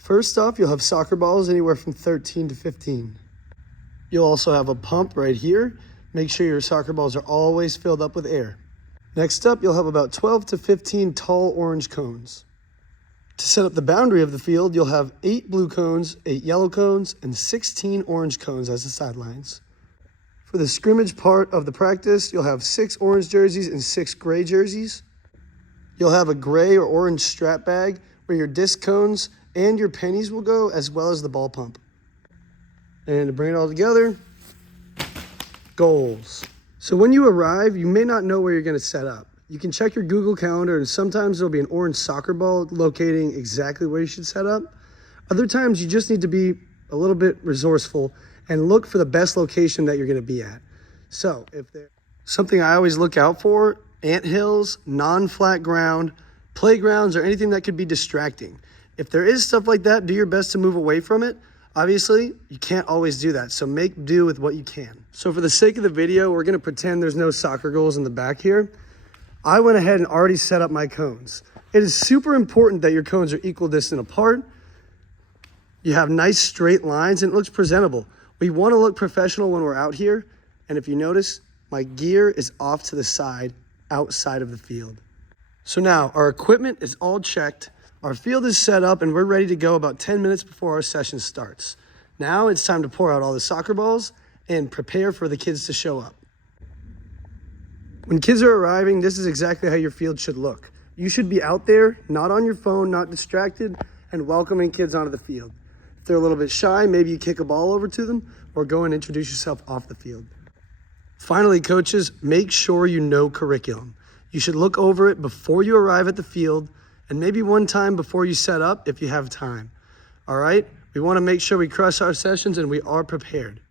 First off, you'll have soccer balls anywhere from 13 to 15. You'll also have a pump right here. Make sure your soccer balls are always filled up with air. Next up, you'll have about 12 to 15 tall orange cones. To set up the boundary of the field, you'll have 8 blue cones, 8 yellow cones, and 16 orange cones as the sidelines. For the scrimmage part of the practice, you'll have 6 orange jerseys and 6 gray jerseys. You'll have a gray or orange strap bag where your disc cones and your pennies will go, as well as the ball pump. And to bring it all together, goals. So when you arrive, you may not know where you're going to set up. You can check your Google Calendar, and sometimes there'll be an orange soccer ball locating exactly where you should set up. Other times you just need to be a little bit resourceful and look for the best location that you're going to be at. So if there's something I always look out for, anthills, non-flat ground, playgrounds, or anything that could be distracting. If there is stuff like that, do your best to move away from it. Obviously, you can't always do that, so make do with what you can. So for the sake of the video, we're gonna pretend there's no soccer goals in the back here. I went ahead and already set up my cones. It is super important that your cones are equal distance apart. You have nice straight lines and it looks presentable. We wanna look professional when we're out here, and if you notice, my gear is off to the side, outside of the field. So now, our equipment is all checked. Our field is set up and we're ready to go about 10 minutes before our session starts. Now it's time to pour out all the soccer balls and prepare for the kids to show up. When kids are arriving, this is exactly how your field should look. You should be out there, not on your phone, not distracted, and welcoming kids onto the field. If they're a little bit shy, maybe you kick a ball over to them or go and introduce yourself off the field. Finally, coaches, make sure you know curriculum. You should look over it before you arrive at the field, and maybe one time before you set up if you have time. All right? We want to make sure we crush our sessions and we are prepared.